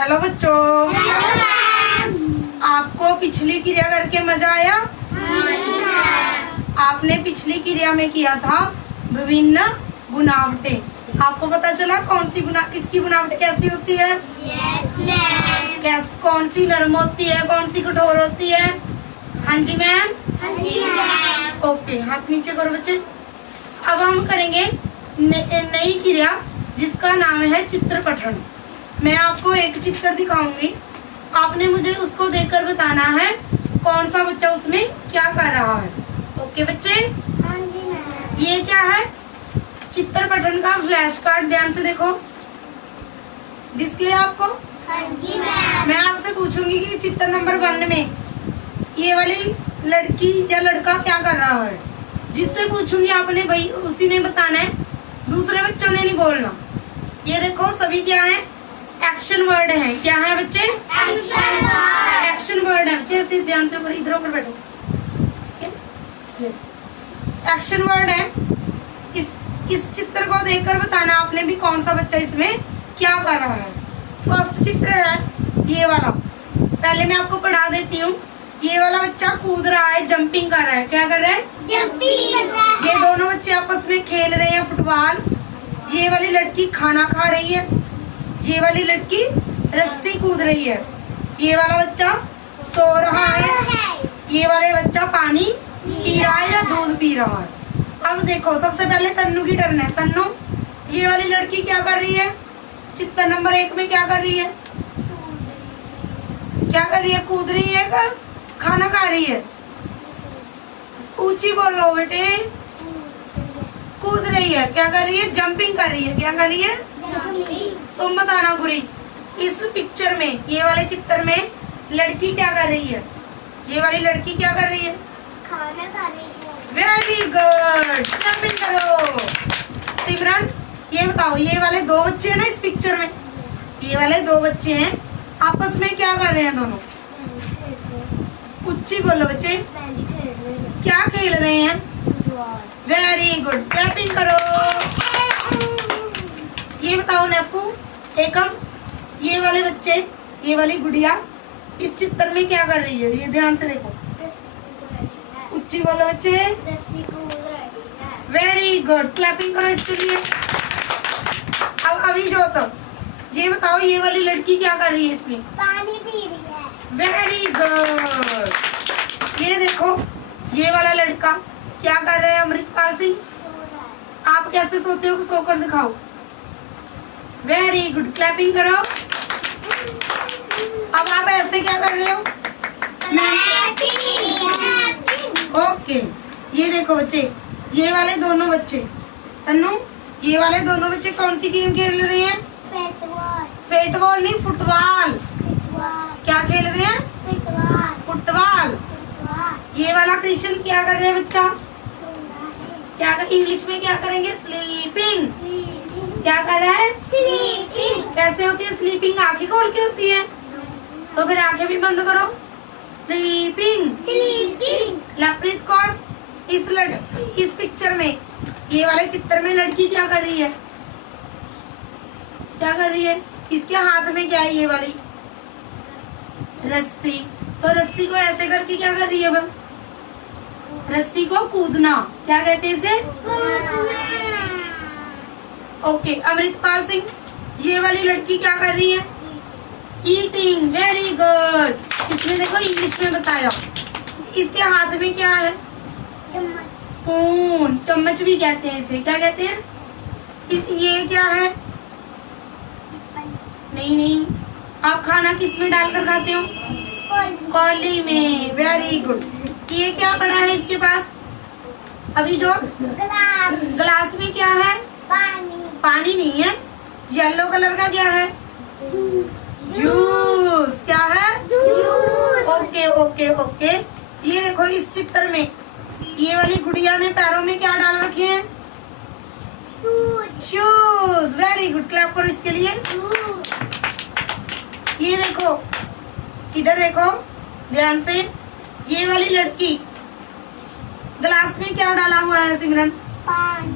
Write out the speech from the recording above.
Hello बच्चों। आपको पिछली क्रिया करके मजा आया? आपने पिछली क्रिया में किया था विभिन्न बुनावटें। आपको पता चला किसकी बुनावट कैसी होती है? कौन सी नरम होती है, कौन सी कठोर होती है? हाँ जी मैम। ओके, हाथ नीचे करो बच्चे। अब हम करेंगे नई क्रिया जिसका नाम है चित्र पठन। मैं आपको एक चित्र दिखाऊंगी, आपने मुझे उसको देखकर बताना है कौन सा बच्चा उसमें क्या कर रहा है। ओके बच्चे? हाँ जी मैम। ये क्या है? चित्र पठन का फ्लैश कार्ड, ध्यान से देखो। दिख गया आपको? हाँ जी मैम। मैं आपसे पूछूंगी कि चित्र नंबर 1 में ये वाली लड़की या लड़का क्या कर रहा है। जिससे पूछूंगी आपने भाई उसी ने बताना है, दूसरे बच्चों ने नहीं बोलना। ये देखो सभी क्या है? एक्शन वर्ड है। क्या है बच्चे? एक्शन वर्ड है बच्चे। ऐसे ध्यान से ऊपर, इधर ऊपर बैठो। एक्शन वर्ड है। इस चित्र को देखकर बताना आपने भी कौन सा बच्चा इसमें क्या कर रहा है। फर्स्ट चित्र है ये वाला। पहले मैं आपको पढ़ा देती हूँ। ये वाला बच्चा कूद रहा है, जंपिंग कर रहा है। क्या कर रहा है? जंपिंग कर रहा है। ये दोनों बच्चे आपस में खेल रहे हैं फुटबॉल। ये वाली लड़की खाना खा रही है। ये वाली लड़की रस्सी कूद रही है। ये वाला बच्चा सो रहा है। ये वाले बच्चा पानी पी रहा है या दूध पी रहा है। अब देखो, सबसे पहले तन्नू की टर्न है। तन्नू, ये वाली लड़की क्या कर रही है? चित्र नंबर 1 में क्या कर रही है? क्या कर रही है? कूद रही है क्या? खाना खा रही है? ऊंची बोलो बेटे। कूद रही है। क्या कर रही है? जंपिंग कर रही है। क्या कर रही है? तुम बताना गुरी। इस पिक्चर में, ये वाले चित्र में लड़की क्या कर रही है? ये वाली लड़की क्या कर रही है? खाना खा रही है। वेरी गुड, जंपिंग करो। सिमरन, ये बताओ, ये वाले 2 बच्चे हैं ना इस पिक्चर में, ये वाले 2 बच्चे हैं, आपस में क्या कर रहे हैं दोनों? उच्ची बोलो बच्चे। क्या खेल रहे हैं? वेरी गुड, क्लैपिंग करो। ये बताओ नेफू, एकम, ये वाले बच्चे, ये वाली गुड़िया इस चित्र में क्या कर रही है? ये ध्यान से देखो। उच्ची बोलो बच्चे। वेरी गुड, क्लैपिंग करो इसके लिए। अब अभी जो तो ये बताओ, ये वाली लड़की क्या कर रही है इसमें? पानी पी रही है। Very good. ये देखो, ये वाला लड़का क्या कर रहा है? अमृतपाल सिंह, आप कैसे सोते हो? सोकर दिखाओ। वेरी गुड, क्लैपिंग करो। अब आप ऐसे क्या कर रहे हो? ओके, ये देखो बच्चे, ये वाले दोनों बच्चे, तन्नू, ये वाले दोनों बच्चे कौन सी गेम खेल रहे हैं? फुटबॉल नहीं, फुटबॉल। क्या खेल रहे हैं? फुटबॉल। ये वाला कृष्ण क्या कर रहे हैं बच्चा? क्या इंग्लिश में क्या करेंगे? स्लीपिंग। क्या कर रहा है? स्लीपिंग। कैसे होती है स्लीपिंग? आंखें खोल के होती है, तो फिर आंखें भी बंद करो। स्लीपिंग। लवप्रीत कौर, इस पिक्चर में, ये वाले चित्र में लड़की क्या कर रही है? क्या कर रही है? इसके हाथ में क्या है? ये वाली रस्सी। तो रस्सी को ऐसे करके क्या कर रही है वो? रस्सी को कूदना। क्या कहते हैं इसे? ओके, अमृतपाल सिंह, ये वाली लड़की क्या कर रही है? ईटिंग। Very good. इसमें देखो इंग्लिश में बताया। इसके हाथ में क्या है? स्पून, चम्मच भी कहते हैं इसे। क्या कहते हैं? ये क्या है? नहीं, आप खाना किस में डालकर खाते हो? कौली में। Very good. ये क्या पड़ा है इसके पास? अभी जो ग्लास में क्या है? पानी नहीं है, येलो कलर का क्या है? जूस। क्या है? Okay okay okay. ये देखो, इस चित्र में ये वाली गुड़िया ने पैरों में क्या डाल रखे हैं? शूज। वेरी गुड, क्लैप करो इसके लिए। ये देखो, इधर देखो ध्यान से, ये वाली लड़की ग्लास में क्या डाला हुआ है सिमरन? पानी।